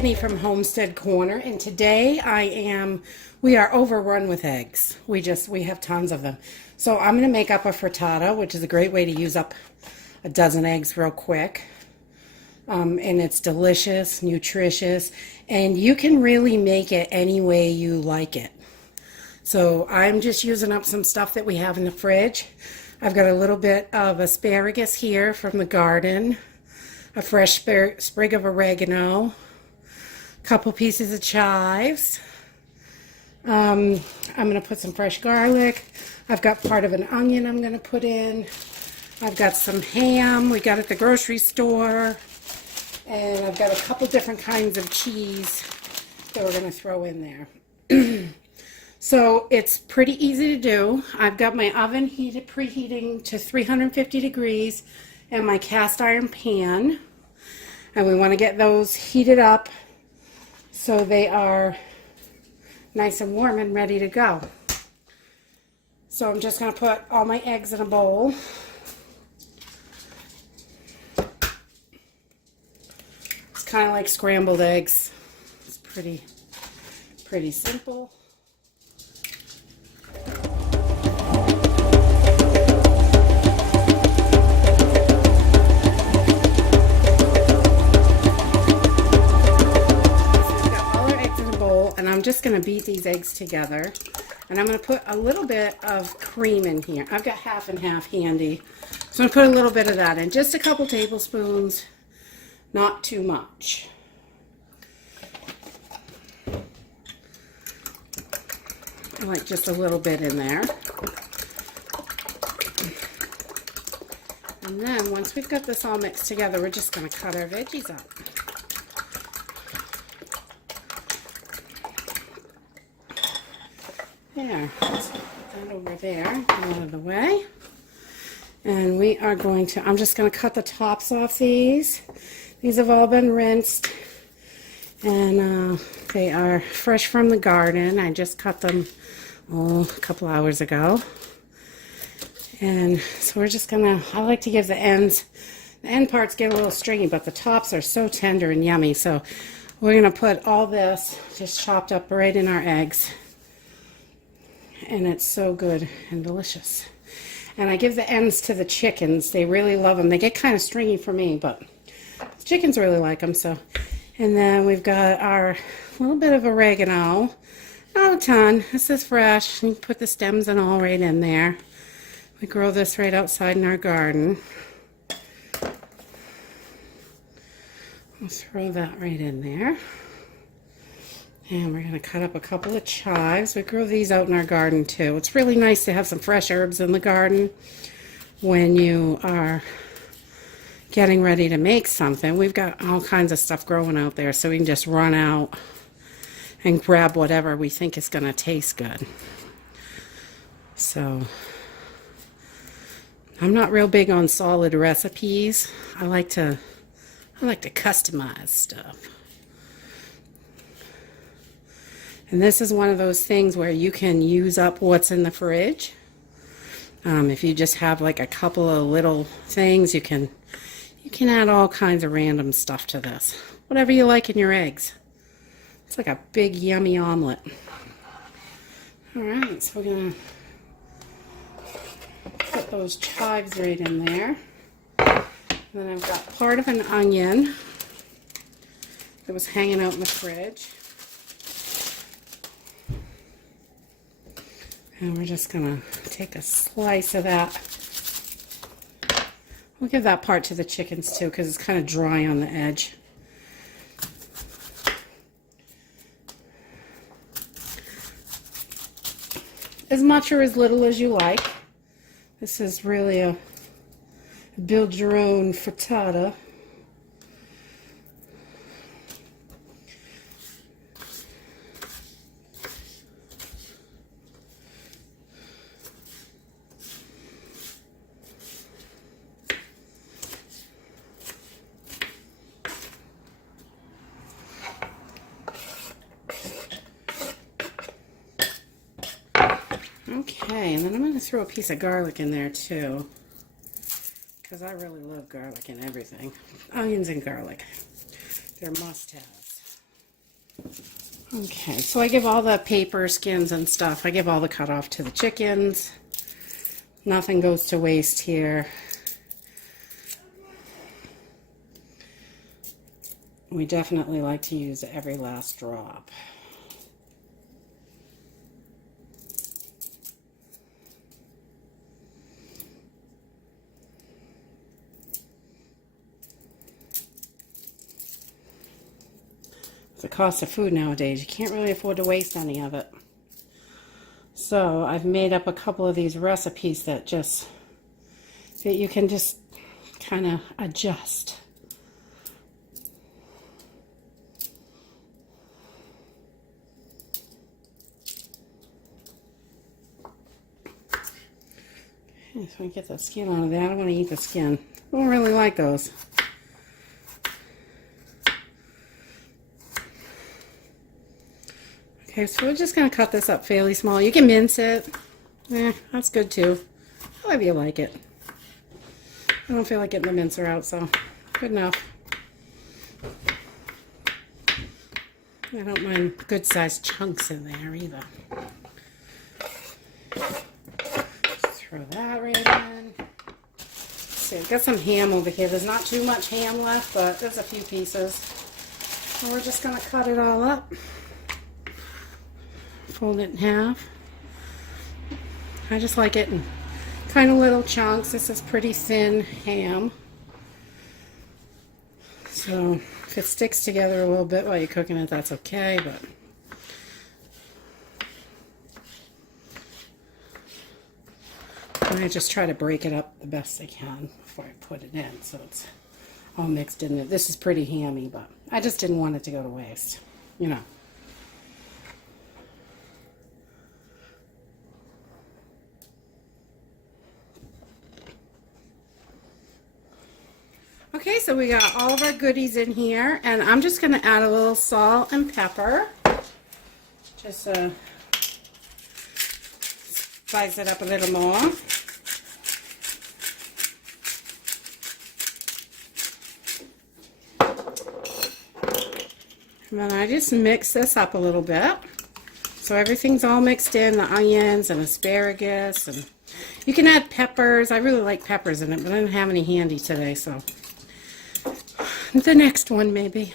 Ginny from Homestead Corner, and today we are overrun with eggs. We have tons of them. So I'm going to make up a frittata, which is a great way to use up a dozen eggs real quick. And it's delicious, nutritious, and you can really make it any way you like it. So I'm just using up some stuff that we have in the fridge. I've got a little bit of asparagus here from the garden, a fresh sprig of oregano, a couple pieces of chives. I'm going to put some fresh garlic. I've got part of an onion I'm going to put in. I've got some ham we got at the grocery store. And I've got a couple different kinds of cheese that we're going to throw in there. So it's pretty easy to do. I've got my oven preheating to 350 degrees and my cast iron pan. And we want to get those heated up so they are nice and warm and ready to go. So I'm just going to put all my eggs in a bowl. It's kind of like scrambled eggs. It's pretty simple. And I'm just going to beat these eggs together, and I'm going to put a little bit of cream in here. I've got half and half handy, so I'm going to put a little bit of that in, just a couple tablespoons, not too much. I like just a little bit in there. And then once we've got this all mixed together, we're just going to cut our veggies up. There, let's put that over there, out of the way. And we are going to, I'm just going to cut the tops off these. These have all been rinsed, and they are fresh from the garden. I just cut them, a couple hours ago. And so we're just going to, I like to give the end parts get a little stringy, but the tops are so tender and yummy. So we're going to put all this just chopped up right in our eggs. And it's so good and delicious. And I give the ends to the chickens. They really love them. They get kind of stringy for me, but the chickens really like them. So, and then we've got our little bit of oregano. Not a ton. This is fresh. You can put the stems and all right in there. We grow this right outside in our garden. I'll throw that right in there. And we're going to cut up a couple of chives. We grow these out in our garden too. It's really nice to have some fresh herbs in the garden when you are getting ready to make something. We've got all kinds of stuff growing out there, so we can just run out and grab whatever we think is going to taste good. So I'm not real big on solid recipes. I like to customize stuff. And this is one of those things where you can use up what's in the fridge. If you just have like a couple of little things, you can add all kinds of random stuff to this. Whatever you like in your eggs. It's like a big yummy omelet. Alright, so we're going to put those chives right in there. And then I've got part of an onion that was hanging out in the fridge. And we're just going to take a slice of that. We'll give that part to the chickens too, because it's kind of dry on the edge. As much or as little as you like. This is really a build your own frittata. Okay, and then I'm going to throw a piece of garlic in there too, because I really love garlic in everything. Onions and garlic, they're must-haves. Okay, so I give all the paper, skins, and stuff. I give all the cut off to the chickens. Nothing goes to waste here. We definitely like to use every last drop. The cost of food nowadays, you can't really afford to waste any of it. So I've made up a couple of these recipes that you can just kind of adjust. Okay, so I get the skin out of that. I don't want to eat the skin. I don't really like those. Okay, so we're just going to cut this up fairly small. You can mince it. That's good too. However you like it. I don't feel like getting the mincer out, so good enough. I don't mind good sized chunks in there either. Throw that right in. See, I've got some ham over here. There's not too much ham left, but there's a few pieces. So we're just going to cut it all up. Fold it in half. I just like it in kind of little chunks. This is pretty thin ham. So if it sticks together a little bit while you're cooking it, that's okay, but I just try to break it up the best I can before I put it in so it's all mixed in there. This is pretty hammy, but I just didn't want it to go to waste, you know. Okay, so we got all of our goodies in here, and I'm just going to add a little salt and pepper. Just spice it up a little more. And then I just mix this up a little bit. So everything's all mixed in, the onions and asparagus, and you can add peppers. I really like peppers in it, but I didn't have any handy today, so the next one maybe.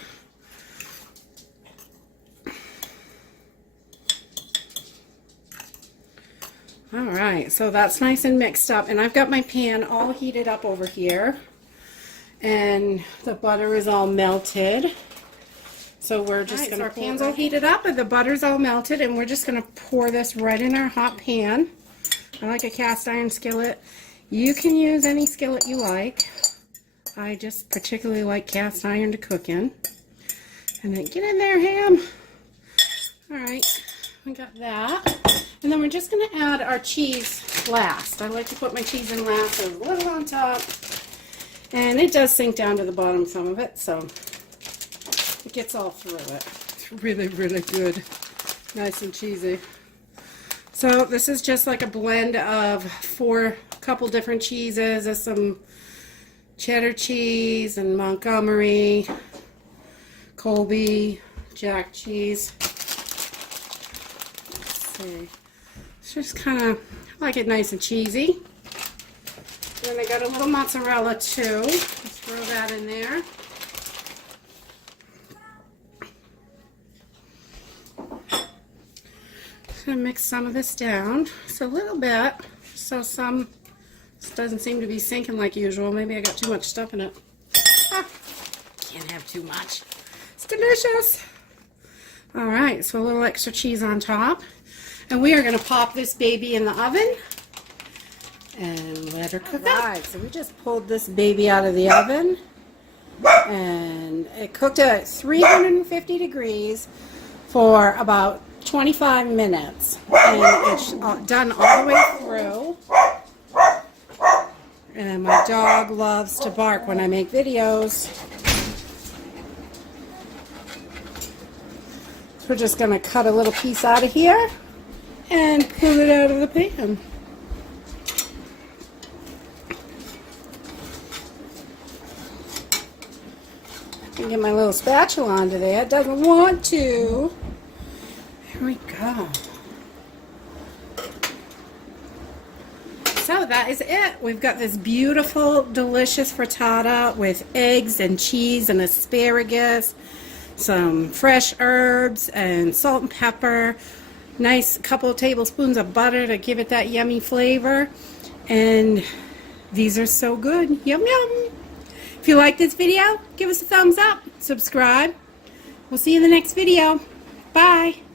Alright, so that's nice and mixed up, and I've got my pan all heated up over here, and the butter is all melted. So we're just going to, our pan's all heated up and the butter's all melted, and we're just going to pour this right in our hot pan. I like a cast iron skillet. You can use any skillet you like. I just particularly like cast iron to cook in. And then get in there, ham. Alright, we got that. And then we're just going to add our cheese last. I like to put my cheese in last, so a little on top. And it does sink down to the bottom, some of it, so it gets all through it. It's really, really good. Nice and cheesy. So this is just like a blend of a couple different cheeses. There's some cheddar cheese and Montgomery, Colby, Jack cheese. Let's see. It's just kind of like it nice and cheesy. Then I got a little mozzarella too. Let's throw that in there. Going to mix some of this down just a little bit, so this doesn't seem to be sinking like usual. Maybe I got too much stuff in it. Can't have too much. It's delicious. All right, so a little extra cheese on top, and we are going to pop this baby in the oven and let her cook up. All right, so we just pulled this baby out of the oven, and it cooked at 350 degrees for about 25 minutes, and it's done all the way through. And my dog loves to bark when I make videos. We're just going to cut a little piece out of here and pull it out of the pan. Get my little spatula onto there. It doesn't want to. There we go. So that is it. We've got this beautiful, delicious frittata with eggs and cheese and asparagus, some fresh herbs and salt and pepper, nice couple of tablespoons of butter to give it that yummy flavor. And these are so good. Yum, yum. If you like this video, give us a thumbs up, subscribe. We'll see you in the next video. Bye.